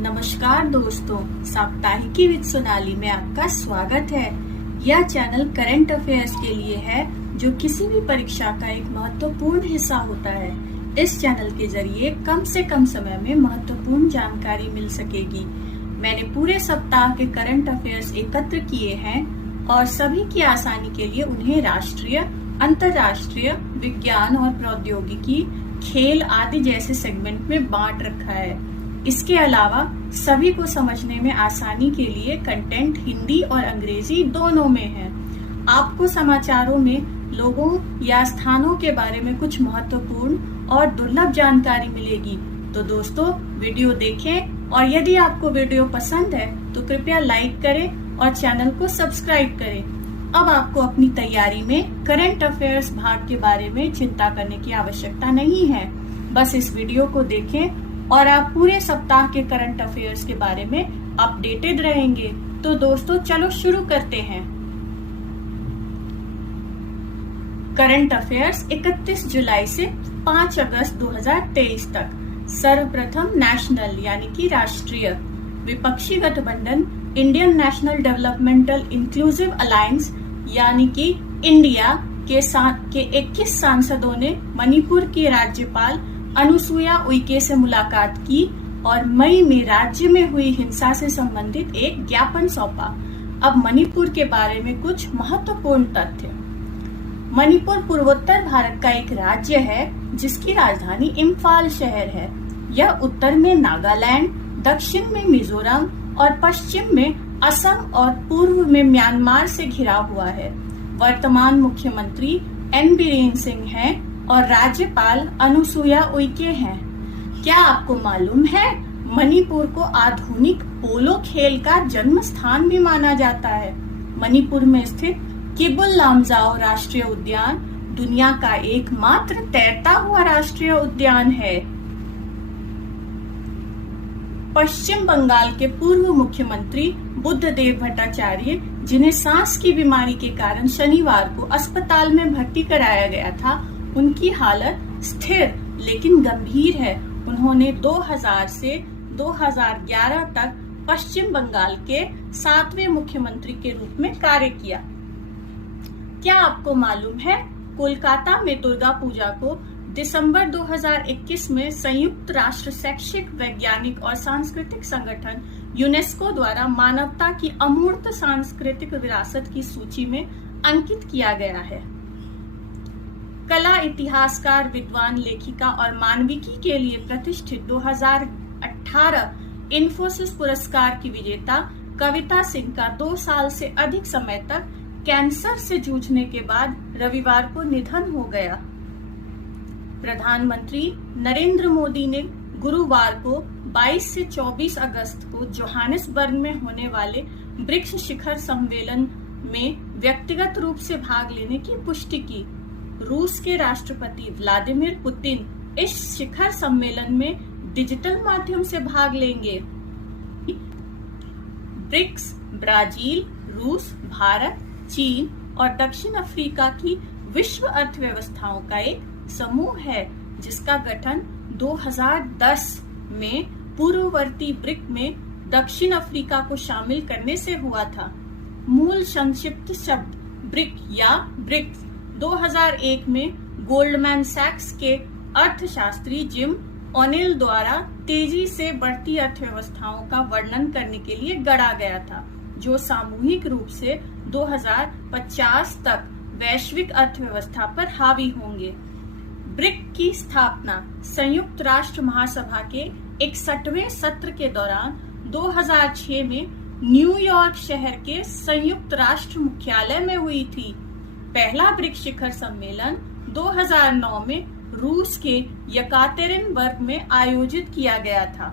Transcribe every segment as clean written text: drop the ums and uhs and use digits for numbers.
नमस्कार दोस्तों, साप्ताहिकी विद सोनाली में आपका स्वागत है। यह चैनल करंट अफेयर्स के लिए है जो किसी भी परीक्षा का एक महत्वपूर्ण हिस्सा होता है। इस चैनल के जरिए कम से कम समय में महत्वपूर्ण जानकारी मिल सकेगी। मैंने पूरे सप्ताह के करंट अफेयर्स एकत्र किए हैं और सभी की आसानी के लिए उन्हें राष्ट्रीय, अंतर्राष्ट्रीय, विज्ञान और प्रौद्योगिकी, खेल आदि जैसे सेगमेंट में बांट रखा है। इसके अलावा सभी को समझने में आसानी के लिए कंटेंट हिंदी और अंग्रेजी दोनों में है। आपको समाचारों में लोगों या स्थानों के बारे में कुछ महत्वपूर्ण और दुर्लभ जानकारी मिलेगी। तो दोस्तों, वीडियो देखें और यदि आपको वीडियो पसंद है तो कृपया लाइक करें और चैनल को सब्सक्राइब करें। अब आपको अपनी तैयारी में करंट अफेयर्स भाग के बारे में चिंता करने की आवश्यकता नहीं है। बस इस वीडियो को देखें और आप पूरे सप्ताह के करंट अफेयर्स के बारे में अपडेटेड रहेंगे। तो दोस्तों, चलो शुरू करते हैं। करंट अफेयर्स 31 जुलाई से 5 अगस्त 2023 तक। सर्वप्रथम नेशनल यानी कि राष्ट्रीय। विपक्षी गठबंधन Indian national developmental inclusive alliance यानी कि इंडिया के 21 सांसदों ने मणिपुर के राज्यपाल अनुसुईया उइके से मुलाकात की और मई में राज्य में हुई हिंसा से संबंधित एक ज्ञापन सौंपा। अब मणिपुर के बारे में कुछ महत्वपूर्ण तथ्य। मणिपुर पूर्वोत्तर भारत का एक राज्य है जिसकी राजधानी इम्फाल शहर है। यह उत्तर में नागालैंड, दक्षिण में मिजोरम और पश्चिम में असम और पूर्व में म्यांमार से घिरा हुआ है। वर्तमान मुख्यमंत्री एन बीरेन सिंह हैं और राज्यपाल अनुसुईया उइके हैं। क्या आपको मालूम है, मणिपुर को आधुनिक पोलो खेल का जन्म स्थान भी माना जाता है। मणिपुर में स्थित किबुल लामजाओ राष्ट्रीय उद्यान दुनिया का एकमात्र तैरता हुआ राष्ट्रीय उद्यान है। पश्चिम बंगाल के पूर्व मुख्यमंत्री बुद्धदेव भट्टाचार्य, जिन्हें सांस की बीमारी के कारण शनिवार को अस्पताल में भर्ती कराया गया था, उनकी हालत स्थिर लेकिन गंभीर है। उन्होंने 2000 से 2011 तक पश्चिम बंगाल के 7वें मुख्यमंत्री के रूप में कार्य किया। क्या आपको मालूम है, कोलकाता में दुर्गा पूजा को दिसंबर 2021 में संयुक्त राष्ट्र शैक्षिक, वैज्ञानिक और सांस्कृतिक संगठन यूनेस्को द्वारा मानवता की अमूर्त सांस्कृतिक विरासत की सूची में अंकित किया गया है। कला, इतिहासकार, विद्वान, लेखिका और मानविकी के लिए प्रतिष्ठित 2018 इन्फोसिस पुरस्कार की विजेता कविता सिंह का 2 साल से अधिक समय तक कैंसर से जूझने के बाद रविवार को निधन हो गया। प्रधानमंत्री नरेंद्र मोदी ने गुरुवार को 22 से 24 अगस्त को जोहानिसबर्ग में होने वाले ब्रिक्स शिखर सम्मेलन में व्यक्तिगत रूप से भाग लेने की पुष्टि की। रूस के राष्ट्रपति व्लादिमीर पुतिन इस शिखर सम्मेलन में डिजिटल माध्यम से भाग लेंगे। ब्रिक्स ब्राजील, रूस, भारत, चीन और दक्षिण अफ्रीका की विश्व अर्थव्यवस्थाओं का एक समूह है जिसका गठन 2010 में पूर्ववर्ती ब्रिक में दक्षिण अफ्रीका को शामिल करने से हुआ था। मूल संक्षिप्त शब्द ब्रिक या ब्रिक्स 2001 में गोल्डमैन सैक्स के अर्थशास्त्री जिम ओनिल द्वारा तेजी से बढ़ती अर्थव्यवस्थाओं का वर्णन करने के लिए गढ़ा गया था, जो सामूहिक रूप से 2050 तक वैश्विक अर्थव्यवस्था पर हावी होंगे। ब्रिक की स्थापना संयुक्त राष्ट्र महासभा के 61वें सत्र के दौरान 2006 में न्यूयॉर्क शहर के संयुक्त राष्ट्र मुख्यालय में हुई थी। पहला ब्रिक शिखर सम्मेलन 2009 में रूस के यकातेरिनबर्ग में आयोजित किया गया था।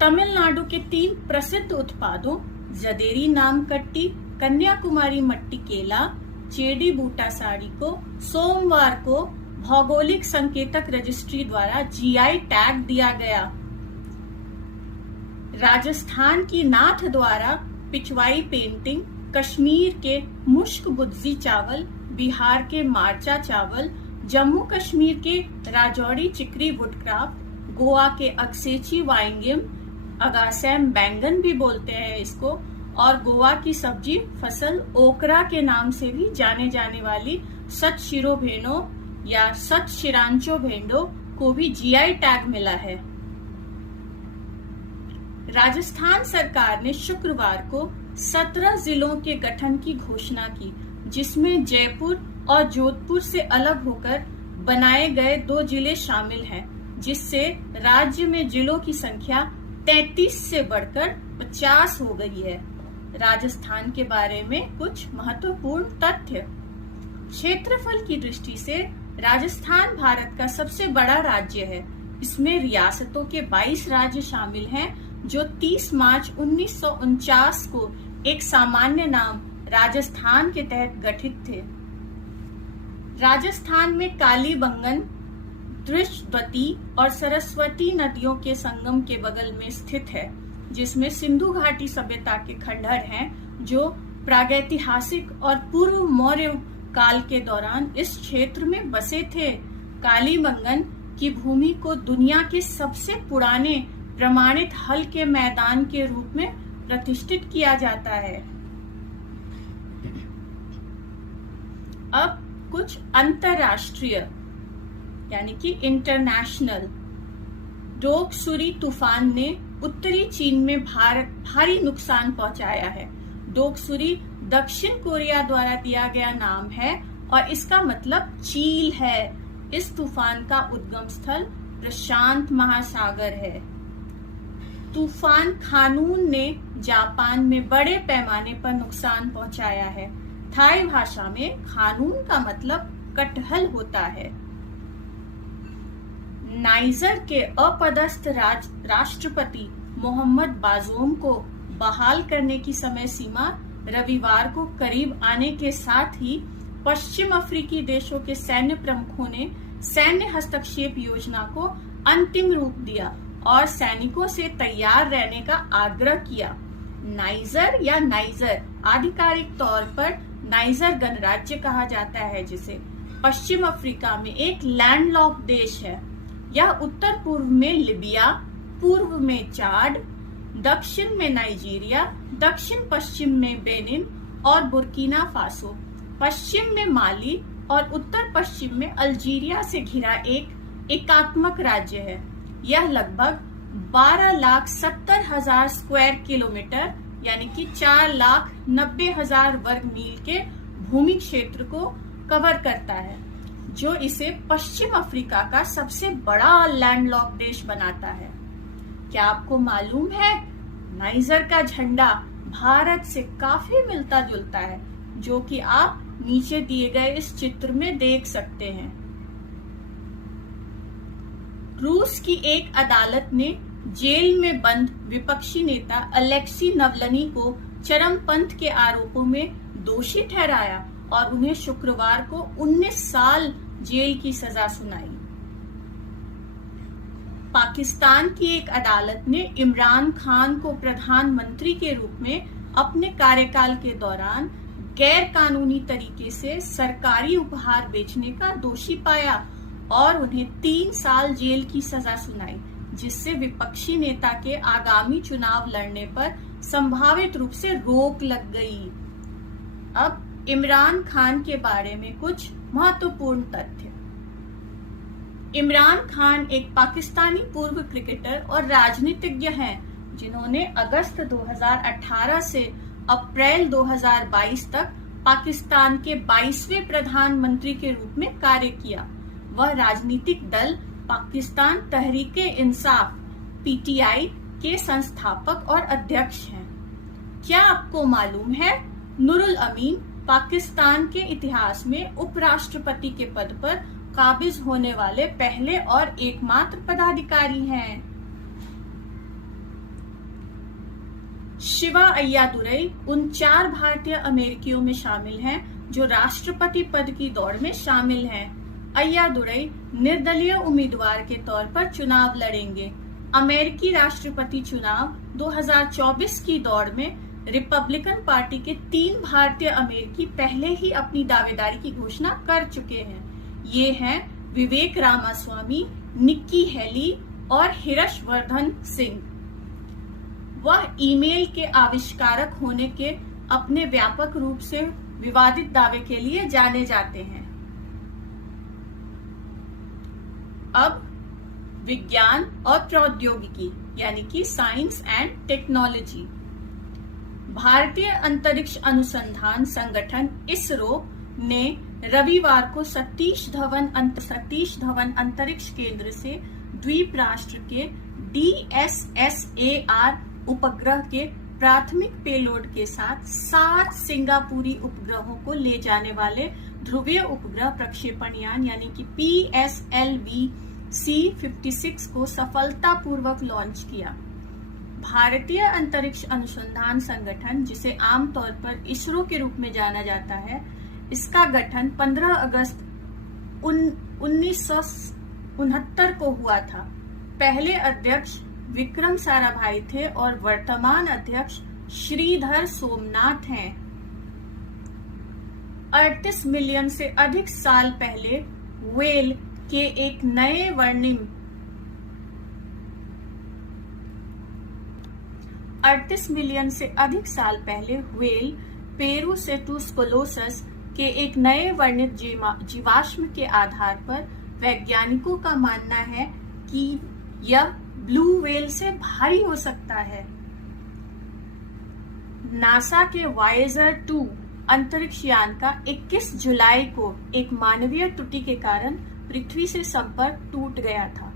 तमिलनाडु के 3 प्रसिद्ध उत्पादों जदेरी नामकट्टी, कन्याकुमारी मट्टी केला, चेडी बूटा साड़ी को सोमवार को भौगोलिक संकेतक रजिस्ट्री द्वारा जीआई टैग दिया गया। राजस्थान की नाथ द्वारा पिछवाई पेंटिंग, कश्मीर के मुश्क बुद्जी चावल, बिहार के मार्चा चावल, जम्मू कश्मीर के राजौरी चिकरी वुडक्राफ्ट, गोवा के अक्सेची वाइंगिम, अगासैम बैंगन भी बोलते हैं इसको, और गोवा की सब्जी फसल ओकरा के नाम से भी जाने जाने वाली सतशिरो भेंडो या सतशिरांचो भेंडो को भी जीआई टैग मिला है। राजस्थान सरकार ने शुक्रवार को 17 जिलों के गठन की घोषणा की, जिसमें जयपुर और जोधपुर से अलग होकर बनाए गए 2 जिले शामिल हैं, जिससे राज्य में जिलों की संख्या 33 से बढ़कर 50 हो गई है। राजस्थान के बारे में कुछ महत्वपूर्ण तथ्य। क्षेत्रफल की दृष्टि से राजस्थान भारत का सबसे बड़ा राज्य है। इसमें रियासतों के 22 राज्य शामिल हैं, जो 30 मार्च 1949 को एक सामान्य नाम राजस्थान के तहत गठित थे। राजस्थान में कालीबंगन, दृशद्वती और सरस्वती नदियों के संगम के बगल में स्थित है, जिसमें सिंधु घाटी सभ्यता के खंडहर हैं, जो प्रागैतिहासिक और पूर्व मौर्य काल के दौरान इस क्षेत्र में बसे थे। कालीबंगन की भूमि को दुनिया के सबसे पुराने प्रमाणित हल के मैदान के रूप में प्रतिष्ठित किया जाता है। अब कुछ अंतरराष्ट्रीय यानी कि इंटरनेशनल। डोगसुरी तूफान ने उत्तरी चीन में भारी नुकसान पहुंचाया है। डोगसुरी दक्षिण कोरिया द्वारा दिया गया नाम है और इसका मतलब चील है। इस तूफान का उद्गम स्थल प्रशांत महासागर है। तूफान खानून ने जापान में बड़े पैमाने पर नुकसान पहुंचाया है। थाई भाषा में खानून का मतलब कटहल होता है। नाइजर के अपदस्थ राष्ट्रपति मोहम्मद बाजोम को बहाल करने की समय सीमा रविवार को करीब आने के साथ ही पश्चिम अफ्रीकी देशों के सैन्य प्रमुखों ने सैन्य हस्तक्षेप योजना को अंतिम रूप दिया और सैनिकों से तैयार रहने का आग्रह किया। नाइजर या नाइजर आधिकारिक तौर पर नाइजर गणराज्य कहा जाता है, जिसे पश्चिम अफ्रीका में एक लैंडलॉक देश है। यह उत्तर पूर्व में लिबिया, पूर्व में चाड, दक्षिण में नाइजीरिया, दक्षिण पश्चिम में बेनिन और बुर्किना फासो, पश्चिम में माली और उत्तर पश्चिम में अल्जीरिया से घिरा एक एकात्मक राज्य है। यह लगभग 12,70,000 स्क्वायर किलोमीटर यानी कि 4,90,000 वर्ग मील के भूमि क्षेत्र को कवर करता है, जो इसे पश्चिम अफ्रीका का सबसे बड़ा लैंडलॉक देश बनाता है। क्या आपको मालूम है, नाइजर का झंडा भारत से काफी मिलता जुलता है, जो कि आप नीचे दिए गए इस चित्र में देख सकते हैं। रूस की एक अदालत ने जेल में बंद विपक्षी नेता अलेक्सी नवलनी को चरमपंथ के आरोपों में दोषी ठहराया और उन्हें शुक्रवार को 19 साल जेल की सजा सुनाई। पाकिस्तान की एक अदालत ने इमरान खान को प्रधानमंत्री के रूप में अपने कार्यकाल के दौरान गैर कानूनी तरीके से सरकारी उपहार बेचने का दोषी पाया और उन्हें 3 साल जेल की सजा सुनाई, जिससे विपक्षी नेता के आगामी चुनाव लड़ने पर संभावित रूप से रोक लग गई। अब इमरान खान के बारे में कुछ महत्वपूर्ण तथ्य। इमरान खान एक पाकिस्तानी पूर्व क्रिकेटर और राजनीतिज्ञ हैं, जिन्होंने अगस्त 2018 से अप्रैल 2022 तक पाकिस्तान के 22वें प्रधानमंत्री के रूप में कार्य किया। वह राजनीतिक दल पाकिस्तान तहरीक-ए-इंसाफ (पीटीआई) के संस्थापक और अध्यक्ष हैं। क्या आपको मालूम है, नूरुल अमीन पाकिस्तान के इतिहास में उपराष्ट्रपति के पद पर काबिज होने वाले पहले और एकमात्र पदाधिकारी हैं। शिवा अय्यादुरई उन 4 भारतीय अमेरिकियों में शामिल हैं जो राष्ट्रपति पद की दौड़ में शामिल हैं। अय्यादुरई निर्दलीय उम्मीदवार के तौर पर चुनाव लड़ेंगे। अमेरिकी राष्ट्रपति चुनाव 2024 की दौड़ में रिपब्लिकन पार्टी के 3 भारतीय अमेरिकी पहले ही अपनी दावेदारी की घोषणा कर चुके हैं। ये हैं विवेक रामास्वामी, निक्की हेली, और हर्षवर्धन सिंह। वह ईमेल के आविष्कारक होने के अपने व्यापक रूप से विवादित दावे के लिए जाने जाते हैं। अब विज्ञान और प्रौद्योगिकी यानी कि साइंस एंड टेक्नोलॉजी। भारतीय अंतरिक्ष अनुसंधान संगठन इसरो ने रविवार को सतीश धवन अंतरिक्ष केंद्र से द्वीप राष्ट्र के DSSAR उपग्रह के प्राथमिक पेलोड के साथ 7 सिंगापुरी उपग्रहों को ले जाने वाले ध्रुवीय उपग्रह प्रक्षेपण यान यानी कि PSLV C-56 को सफलतापूर्वक लॉन्च किया। भारतीय अंतरिक्ष अनुसंधान संगठन, जिसे आमतौर पर इसरो के रूप में जाना जाता है, इसका गठन 15 अगस्त 1969 को हुआ था। पहले अध्यक्ष विक्रम साराभाई थे और वर्तमान अध्यक्ष श्रीधर सोमनाथ हैं। 38 मिलियन से अधिक साल पहले व्हेल के एक नए वर्णिम 38 मिलियन से अधिक साल पहले व्हेल पेरुसेटुस कोलोसस के एक नए वर्णित जीवाश्म के आधार पर वैज्ञानिकों का मानना है कि यह ब्लू व्हेल से भारी हो सकता है। नासा के वायेजर 2 अंतरिक्ष यान का 21 जुलाई को एक मानवीय त्रुटि के कारण पृथ्वी से संपर्क टूट गया था,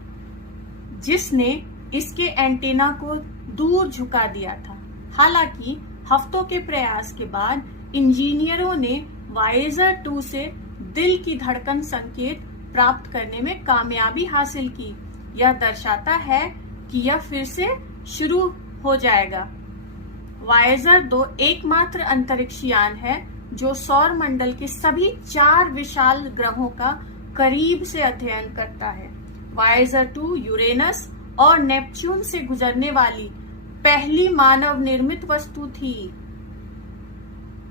जिसने इसके एंटीना को दूर झुका दिया था। हालांकि हफ्तों के प्रयास के बाद इंजीनियरों ने वायेजर 2 से दिल की धड़कन संकेत प्राप्त करने में कामयाबी हासिल की। यह दर्शाता है कि यह फिर से शुरू हो जाएगा। वायेजर 2 एकमात्र अंतरिक्ष यान है जो सौर मंडल के सभी 4 विशाल ग्रहों का करीब से अध्ययन करता है। वायेजर 2 यूरेनस और नेपच्यून से गुजरने वाली पहली मानव निर्मित वस्तु थी।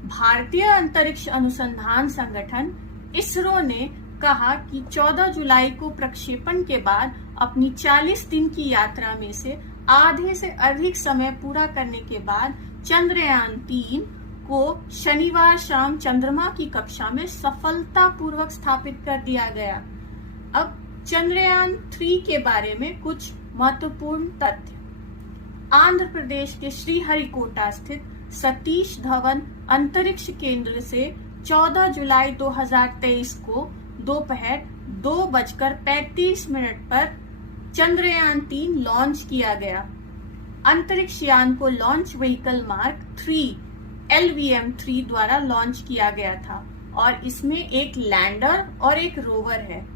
भारतीय अंतरिक्ष अनुसंधान संगठन इसरो ने कहा कि 14 जुलाई को प्रक्षेपण के बाद अपनी 40 दिन की यात्रा में से आधे से अधिक समय पूरा करने के बाद चंद्रयान 3 को शनिवार शाम चंद्रमा की कक्षा में सफलतापूर्वक स्थापित कर दिया गया। अब चंद्रयान 3 के बारे में कुछ महत्वपूर्ण तथ्य। आंध्र प्रदेश के श्रीहरिकोटा स्थित सतीश धवन अंतरिक्ष केंद्र से 14 जुलाई 2023 को दोपहर 2:35 पर चंद्रयान 3 लॉन्च किया गया। अंतरिक्ष यान को लॉन्च व्हीकल मार्क 3 LVM-3 द्वारा लॉन्च किया गया था और इसमें एक लैंडर और एक रोवर है।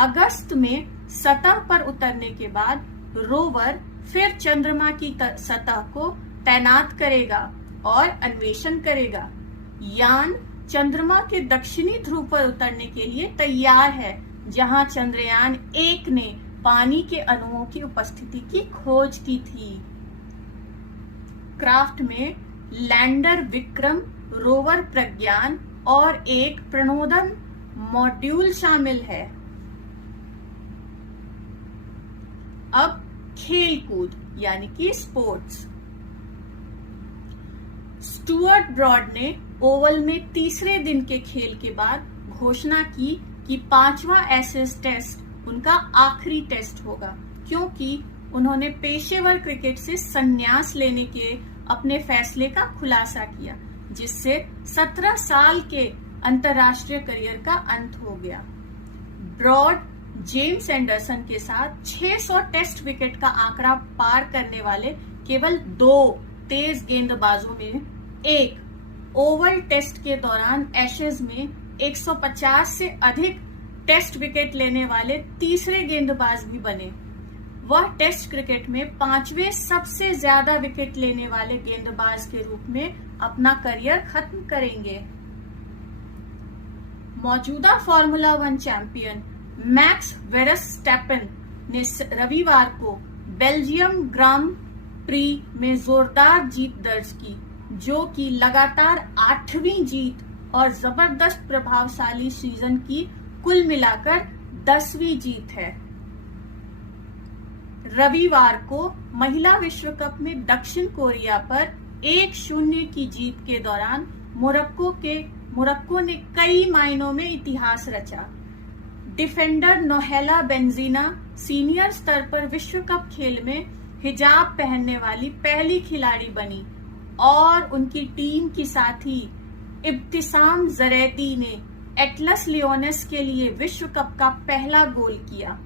अगस्त में सतह पर उतरने के बाद रोवर फिर चंद्रमा की सतह को तैनात करेगा और अन्वेषण करेगा। यान चंद्रमा के दक्षिणी ध्रुव पर उतरने के लिए तैयार है, जहां चंद्रयान 1 ने पानी के अणुओं की उपस्थिति की खोज की थी। क्राफ्ट में लैंडर विक्रम, रोवर प्रज्ञान और एक प्रणोदन मॉड्यूल शामिल है। अब खेल कूद यानी कि स्पोर्ट्स। स्टुअर्ट ब्रॉड ने ओवल में तीसरे दिन के खेल के बाद घोषणा की कि 5वां एशेज टेस्ट उनका आखिरी टेस्ट होगा, क्योंकि उन्होंने पेशेवर क्रिकेट से संन्यास लेने के अपने फैसले का खुलासा किया, जिससे 17 साल के अंतर्राष्ट्रीय करियर का अंत हो गया। ब्रॉड जेम्स एंडरसन के साथ 600 टेस्ट विकेट का आंकड़ा पार करने वाले केवल 2 तेज गेंदबाजों में एक। ओवल टेस्ट के दौरान एशेज में 150 से अधिक टेस्ट विकेट लेने वाले तीसरे गेंदबाज भी बने। वह टेस्ट क्रिकेट में 5वें सबसे ज्यादा विकेट लेने वाले गेंदबाज के रूप में अपना करियर खत्म करेंगे। मौजूदा फार्मूला 1 चैंपियन मैक्स वेरस्टैपेन ने रविवार को बेल्जियम ग्रां प्री में जोरदार जीत दर्ज की, जो कि लगातार 8वीं जीत और जबरदस्त प्रभावशाली सीजन की कुल मिलाकर 10वीं जीत है। रविवार को महिला विश्व कप में दक्षिण कोरिया पर 1-0 की जीत के दौरान मोरक्को ने कई मायनों में इतिहास रचा। डिफेंडर नोहेला बेंजीना सीनियर स्तर पर विश्व कप खेल में हिजाब पहनने वाली पहली खिलाड़ी बनी और उनकी टीम की साथी इब्तिसाम जरैदी ने एटलस लियोनेस के लिए विश्व कप का पहला गोल किया।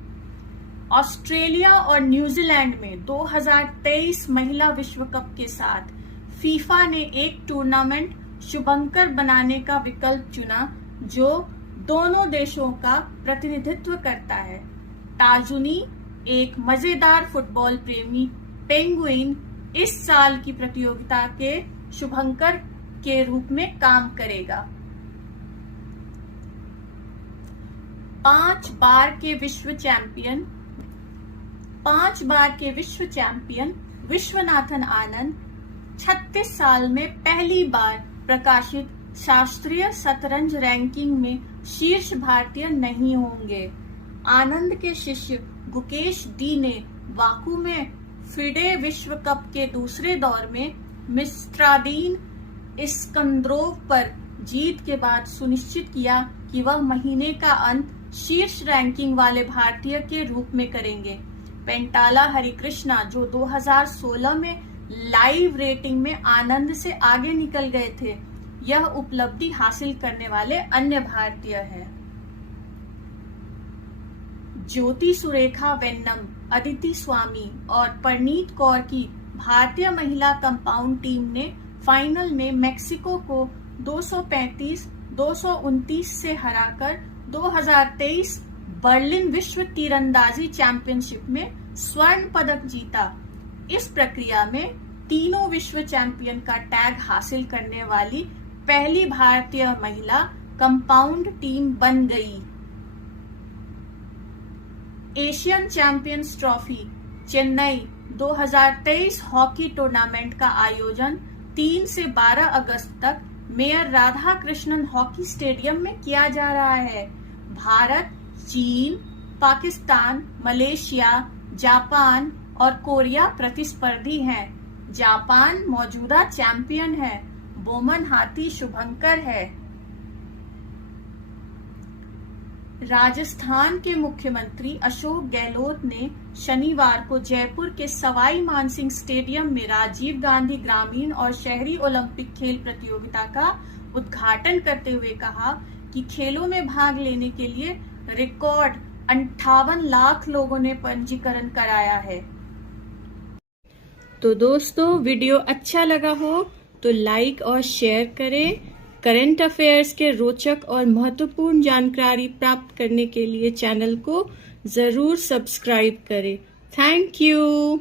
ऑस्ट्रेलिया और न्यूजीलैंड में 2023 महिला विश्व कप के साथ फीफा ने एक टूर्नामेंट शुभंकर बनाने का विकल्प चुना जो दोनों देशों का प्रतिनिधित्व करता है। ताजुनी, एक मजेदार फुटबॉल प्रेमी पेंगुइन, इस साल की प्रतियोगिता के शुभंकर के रूप में काम करेगा। 5 बार के विश्व चैंपियन विश्वनाथन आनंद 36 साल में पहली बार प्रकाशित शास्त्रीय शतरंज रैंकिंग में शीर्ष भारतीय नहीं होंगे। आनंद के शिष्य गुकेश डी ने बाकू में फिडे विश्व कप के दूसरे दौर में मिस्त्रादीन इस्कंदरोव पर जीत के बाद सुनिश्चित किया कि वह महीने का अंत शीर्ष रैंकिंग वाले भारतीय के रूप में करेंगे। पेंटाला हरिकृष्णा, जो 2016 में लाइव रेटिंग में आनंद से आगे निकल गए थे, यह उपलब्धि हासिल करने वाले अन्य भारतीय हैं। ज्योति सुरेखा वेन्नम, अदिति स्वामी और परनीत कौर की भारतीय महिला कंपाउंड टीम ने फाइनल में मेक्सिको को 235-229 से हराकर 2023 बर्लिन विश्व तीरंदाजी चैंपियनशिप में स्वर्ण पदक जीता। इस प्रक्रिया में तीनों विश्व चैंपियन का टैग हासिल करने वाली पहली भारतीय महिला कंपाउंड टीम बन गई। Asian champions trophy Chennai 2023 hockey tournament का आयोजन 3 से 12 अगस्त तक mayor Radha Krishnan hockey stadium में किया जा रहा है। भारत, चीन, पाकिस्तान, मलेशिया, जापान और कोरिया प्रतिस्पर्धी हैं। जापान मौजूदा चैंपियन है। बोमन हाथी शुभंकर है। राजस्थान के मुख्यमंत्री अशोक गहलोत ने शनिवार को जयपुर के सवाई मानसिंह स्टेडियम में राजीव गांधी ग्रामीण और शहरी ओलंपिक खेल प्रतियोगिता का उद्घाटन करते हुए कहा कि खेलों में भाग लेने के लिए रिकॉर्ड 58 लाख लोगों ने पंजीकरण कराया है। तो दोस्तों, वीडियो अच्छा लगा हो तो लाइक और शेयर करें। करंट अफेयर्स के रोचक और महत्वपूर्ण जानकारी प्राप्त करने के लिए चैनल को जरूर सब्सक्राइब करें। Thank you.